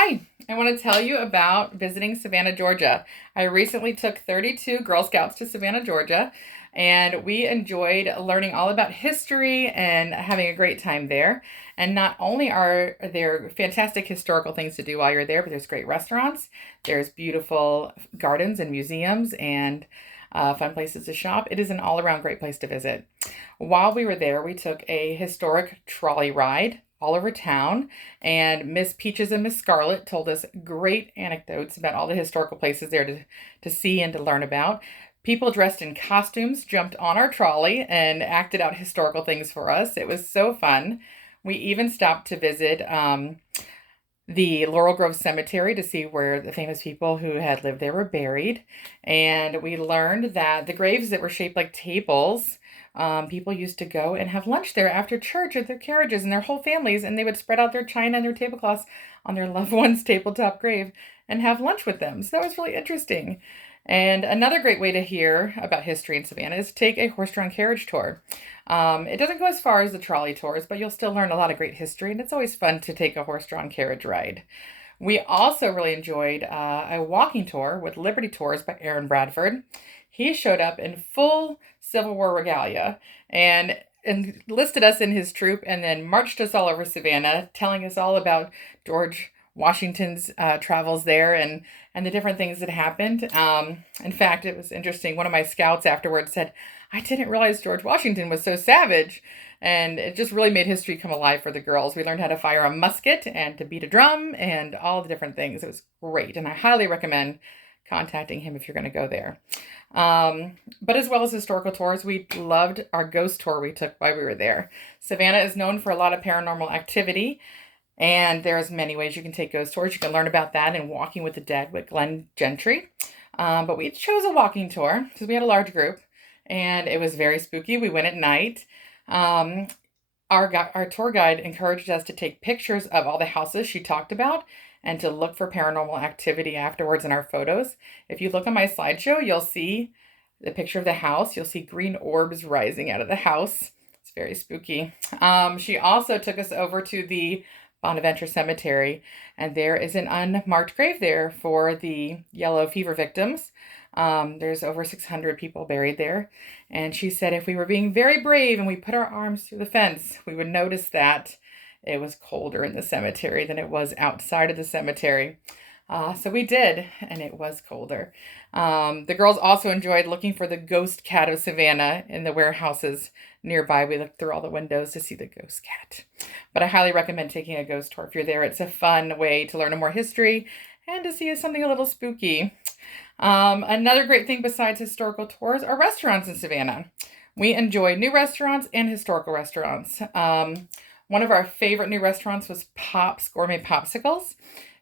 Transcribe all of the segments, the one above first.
Hi, I want to tell you about visiting Savannah, Georgia. I recently took 32 Girl Scouts to Savannah, Georgia, and we enjoyed learning all about history and having a great time there. And not only are there fantastic historical things to do while you're there, but there's great restaurants, there's beautiful gardens and museums, and fun places to shop. It is an all around great place to visit. While we were there, we took a historic trolley ride all over town, and Miss Peaches and Miss Scarlet told us great anecdotes about all the historical places there to see and to learn about. People dressed in costumes jumped on our trolley and acted out historical things for us. It was so fun. We even stopped to visit the Laurel Grove Cemetery to see where the famous people who had lived there were buried. And we learned that the graves that were shaped like tables, people used to go and have lunch there after church with their carriages and their whole families, and they would spread out their china and their tablecloths on their loved one's tabletop grave and have lunch with them. So that was really interesting. And another great way to hear about history in Savannah is to take a horse-drawn carriage tour. It doesn't go as far as the trolley tours, but you'll still learn a lot of great history, and it's always fun to take a horse-drawn carriage ride. We also really enjoyed a walking tour with Liberty Tours by Aaron Bradford. He showed up in full Civil War regalia and listed us in his troop and then marched us all over Savannah, telling us all about George Washington's travels there and the different things that happened. In fact, it was interesting. One of my scouts afterwards said, "I didn't realize George Washington was so savage." And it just really made history come alive for the girls. We learned how to fire a musket and to beat a drum and all the different things. It was great. And I highly recommend contacting him if you're going to go there. But as well as historical tours, we loved our ghost tour we took while we were there. Savannah is known for a lot of paranormal activity. And there's many ways you can take ghost tours. You can learn about that in Walking with the Dead with Glenn Gentry. But we chose a walking tour because we had a large group and it was very spooky. We went at night. Our tour guide encouraged us to take pictures of all the houses she talked about and to look for paranormal activity afterwards in our photos. If you look on my slideshow, you'll see the picture of the house. You'll see green orbs rising out of the house. It's very spooky. She also took us over to the Bonaventure Cemetery, and there is an unmarked grave there for the yellow fever victims. There's over 600 people buried there, and she said if we were being very brave and we put our arms through the fence, we would notice that it was colder in the cemetery than it was outside of the cemetery. So we did, and it was colder. The girls also enjoyed looking for the ghost cat of Savannah in the warehouses nearby. We looked through all the windows to see the ghost cat. But I highly recommend taking a ghost tour if you're there. It's a fun way to learn more history and to see something a little spooky. Another great thing besides historical tours are restaurants in Savannah. We enjoy new restaurants and historical restaurants. One of our favorite new restaurants was Pop's Gourmet Popsicles.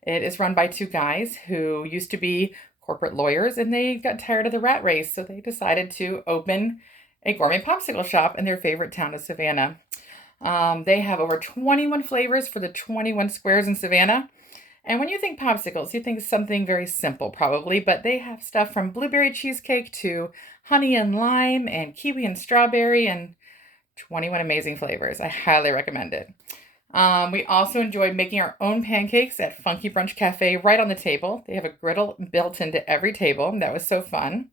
It is run by two guys who used to be corporate lawyers and they got tired of the rat race, so they decided to open a gourmet popsicle shop in their favorite town of Savannah. They have over 21 flavors for the 21 squares in Savannah. And when you think popsicles, you think something very simple probably, but they have stuff from blueberry cheesecake to honey and lime and kiwi and strawberry and 21 amazing flavors. I highly recommend it. We also enjoyed making our own pancakes at Funky Brunch Cafe right on the table. They have a griddle built into every table. That was so fun.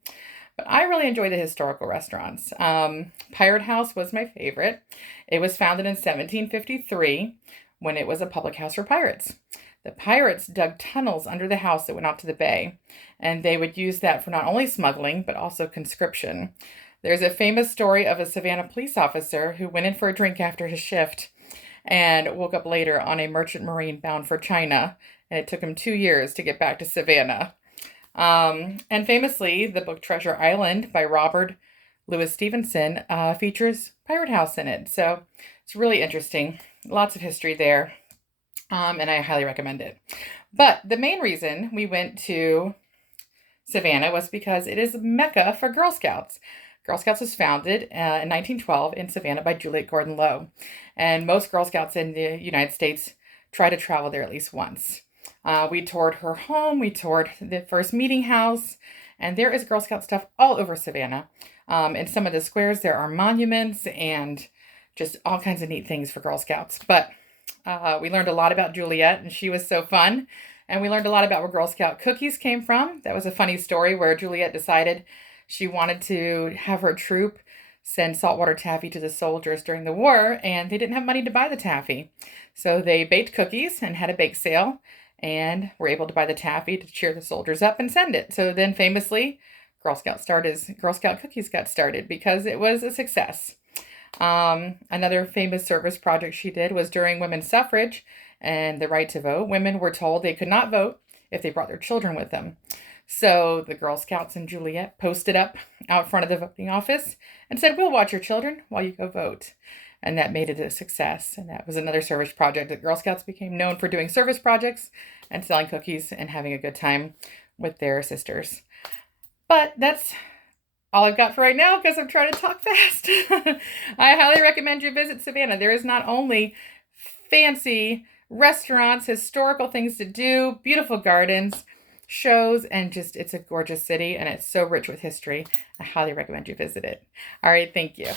But I really enjoy the historical restaurants. Pirate House was my favorite. It was founded in 1753 when it was a public house for pirates. The pirates dug tunnels under the house that went out to the bay, and they would use that for not only smuggling, but also conscription. There's a famous story of a Savannah police officer who went in for a drink after his shift and woke up later on a merchant marine bound for China, and it took him 2 years to get back to Savannah. And famously, the book Treasure Island by Robert Louis Stevenson features Pirate House in it. So it's really interesting. Lots of history there. And I highly recommend it. But the main reason we went to Savannah was because it is Mecca for Girl Scouts. Girl Scouts was founded in 1912 in Savannah by Juliet Gordon Low. And most Girl Scouts in the United States try to travel there at least once. We toured her home. We toured the first meeting house. And there is Girl Scout stuff all over Savannah. In some of the squares, there are monuments and just all kinds of neat things for Girl Scouts. But we learned a lot about Juliet, and she was so fun. And we learned a lot about where Girl Scout cookies came from. That was a funny story where Juliet decided she wanted to have her troop send saltwater taffy to the soldiers during the war, and they didn't have money to buy the taffy. So they baked cookies and had a bake sale, and were able to buy the taffy to cheer the soldiers up and send it. So then famously, Girl Scout cookies got started because it was a success. Another famous service project she did was during women's suffrage and the right to vote. Women were told they could not vote if they brought their children with them. So the Girl Scouts and Juliet posted up out front of the voting office and said, "We'll watch your children while you go vote." And that made it a success. And that was another service project. The Girl Scouts became known for doing service projects and selling cookies and having a good time with their sisters. But that's all I've got for right now because I'm trying to talk fast. I highly recommend you visit Savannah. There is not only fancy restaurants, historical things to do, beautiful gardens, shows, and just it's a gorgeous city and it's so rich with history. I highly recommend you visit it. All right, thank you.